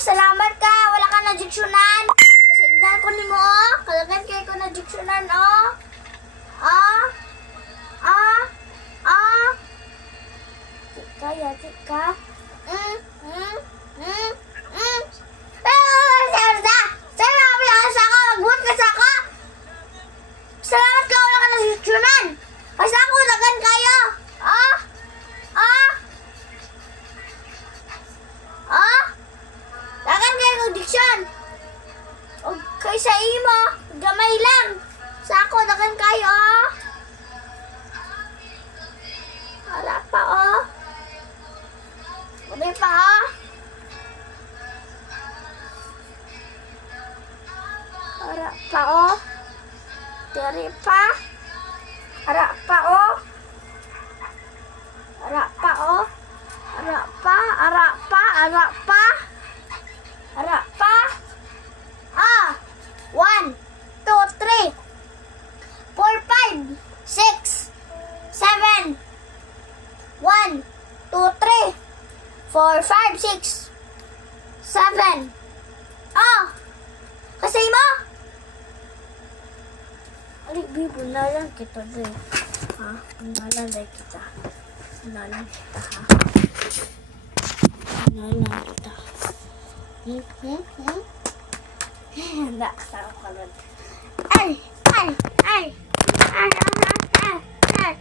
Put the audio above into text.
salamat ka. Wala ka na diksyonan. Kasi ignan ko ni mo, oh. Kalagan kayo ko na diksyonan, oh. Ah. Ah. Ah. Tika, ya, tika. Salamat ka, wala ka na diksyonan. Kasi ako, lagan kayo. Ah. Ah. Ah. Lagan kayo ng diksyon. O kay sa imo, gamay lang. Sa ako, lagan kayo, oh. Wala pa, oh. Wala pa, oh. Wala pa, oh. Dari pa. Wala pa, oh. Wala pa, oh. Wala pa, wala pa, wala pa. Wala pa. Ah. 1, 2, 3, 4, 5, 6, 7. 1, 2, 3, 4, 5, 6, 7. Oh! Kasi mo? Ali, bibo na lang kita din. Ha? Nalalay kita. Nalalay kita, ha? Nalalay kita. Handa, sarap ka nun. Ay! Ay! Ay! Ay! Ay! Ay! Ay!